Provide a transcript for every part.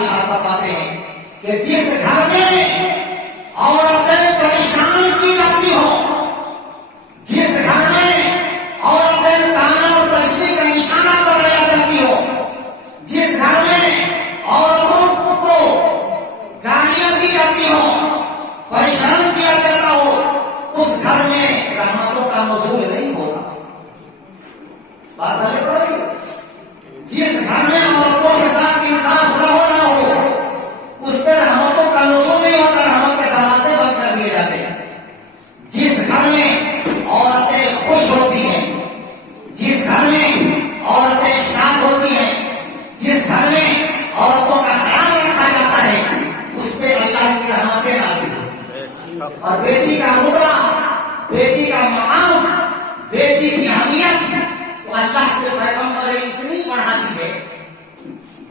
ارشاد فرماتے ہیں کہ جس گھر میں عورتیں پریشان کی جاتی ہوں، جس گھر میں عورتیں تانا اور تشویش کا نشانہ بنایا جاتی ہو، جس گھر میں عورتوں کو گالیاں دی جاتی ہوں، پریشان کیا جاتا ہو، اس گھر میں رحمتوں کا نزول نہیں ہوگا۔ بات بھلے پڑ رہی ہے؟ جس گھر میں عورتوں کے ساتھ انصاف نہ ہو رہا ہو، اس پہ رحمتوں کا نزول نہیں ہوتا، رحمت کے دروازے بند کر دیے جاتے ہیں۔ جس گھر میں عورتیں خوش ہوتی ہیں، جس گھر میں عورتیں شاد ہوتی ہیں، جس گھر میں عورتوں کا خیال رکھا جاتا ہے، اس پہ اللہ کی رحمتیں نازل ہوتی ہیں۔ اور بیٹی کا رتبہ، بیٹی کا مقام، بیٹی کی اہمیت تو اللہ کے پیغمبر نے اتنی بڑھا دی ہے،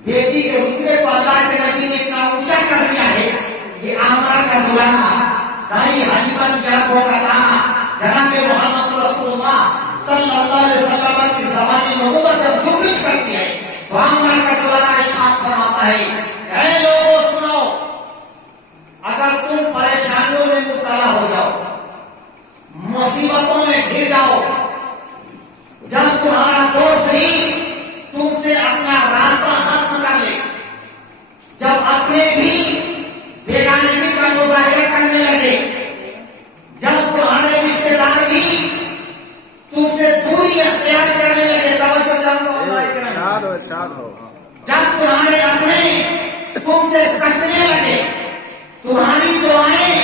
بیٹی کے رتبے کو اللہ کے نبی نے اتنا اونچا کر دیا ہے کہ آمرہ کا دلہا دائی حجبن جرگوں کا کہا جناب محمد رسول اللہ صلی اللہ علیہ وسلم کی زبانی نبوت جب جنبش کرتی ہے تو آمرہ کا دلہا ارشاد فرماتا ہے، اے لوگوں سنو، اگر تم پریشانیوں میں مبتلا ہو جاؤ، مصیبتوں میں گر جاؤ، جب تمہارا دوست ہی تم سے اپنا رابطہ ختم کر لے، جب اپنے بھی بیگانگی کا مظاہرہ کرنے لگے، جب تمہارے رشتے دار بھی تم سے دوری اختیار کرنے لگے، جب تمہارے اپنے تم سے کٹنے لگے، تمہاری دعائیں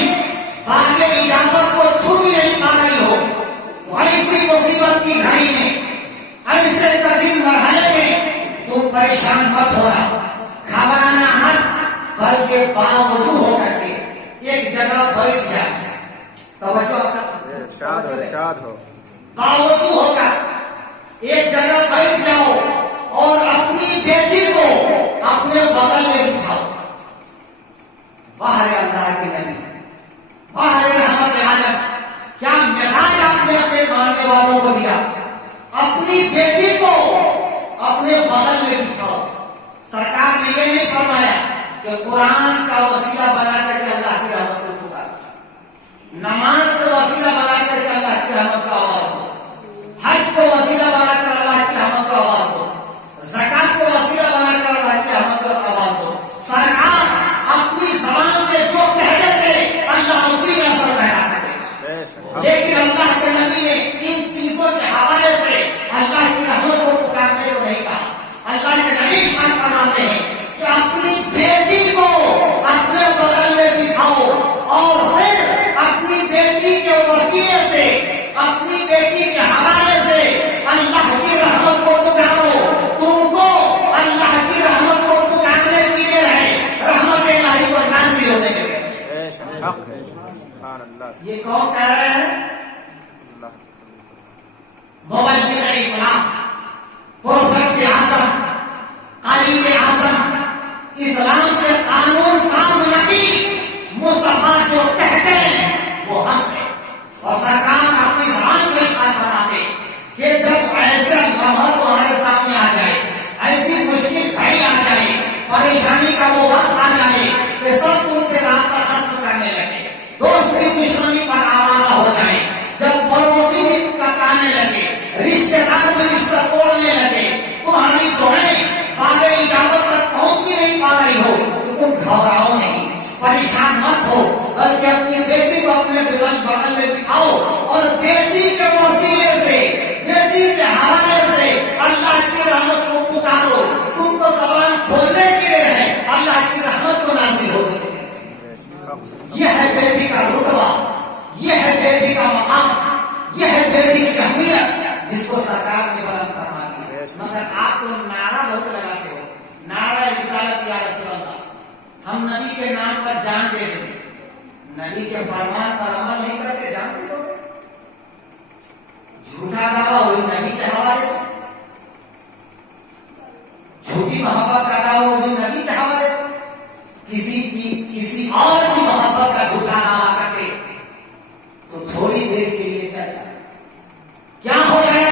باغ اجابت کو چھو بھی نہیں پا رہی ہو، تو ایسی مصیبت کی گھڑی میں، ایسے کٹھن مرحلے میں تم پریشان مت ہونا، گھبرانا مت، بلکہ باوضو ہو کر کے ایک جگہ بیٹھ جا، باوضو ہو کر ایک جگہ بیٹھ جاؤ اور اپنی بیٹی کو اپنے بغل میں بٹھاؤ۔ باہر اللہ کے نبی، باہر رحمت عالم، کیا مزاج آپ نے اپنے ماننے والوں کو دیا، اپنی بیٹی کو اپنے بغل میں بٹھاؤ۔ سرکار نے یہ نہیں فرمایا کہ قرآن کا وسیلہ بنا کر کے اللہ کی رحمت کو پکارو، نماز کو وسیلہ بنا کر کے اللہ کی رحمت کو آواز دو، حج کو وسیلہ بنا کر اللہ کی رحمت کو آواز دو، زکات کو وسیلہ بنا کر اللہ کی رحمت کو آواز دو۔ سرکار اپنی زبان سے جو کہہ دیتے اللہ اسی میں اثر پیدا کر دے گا، لیکن اللہ کے نبی نے ان چیزوں کے حوالے سے اللہ کی رحمت کو پکارنے کو نہیں کہا۔ اللہ کے نبی ارشاد فرماتے ہیں کہ اپنی بیٹی کو اپنے بغل میں بٹھاؤ اور پھر اپنی بیٹی کے وسیلے سے، اپنی بیٹی کے حوالے سے اللہ کی رحمت کو پکارو۔ تم کو اللہ کی رحمت کو پکارنے کے لیے ہے، رحمت الہی کو نازل ہونے کے لیے۔ یہ کون کہہ رہے ہیں؟ مبلغ اسلام، پروفیٹ اعظم، قائد اعظم، اسلام کے قانون ساز نبی مصطفیٰ جو کہتے ہیں وہ حق ہے۔ اور سرکار اپنی زبان سے ارشاد فرماتے کہ جب ایسے لمحہ تمہارے سامنے آ جائے، ایسی مشکل گھڑی آ جائے، پریشانی کا وہ وقت آ جائے کہ سب تم سے رابطہ ختم کرنے لگے، دوست کی دشمنی پر آوارہ ہو جائے، جب پڑوسی بھی کترانے لگے، رشتے دار بھی رشتہ توڑنے لگے، تمہاری دعائیں باغ اجابت تک پہنچ بھی نہیں پا رہی ہو، تو تم گھبراؤ نہیں، پریشان مت ہو، بلکہ اپنی بیٹی کو اپنے بغل میں بٹھاؤ اور بیٹی کے وسیلے سے، بیٹی کے حوالے سے اللہ کی رحمت کو پکارو۔ تم کو زبان کھولنے کے لیے ہے، اللہ کی رحمت کو نازل ہونے کے لیے۔ یہ ہے بیٹی کا رتبہ، یہ ہے بیٹی کا مقام، یہ ہے بیٹی کی اہمیت جس کو سرکار نے بلند فرما دی۔ مگر آپ تو نعرہ بہت لگاتے ہو، نعرہ رسالت یا رسول اللہ، ہم نبی کے نام پر جان دے دیں، نبی کے فرمان پر عمل نہیں کرتے، جان دے دو۔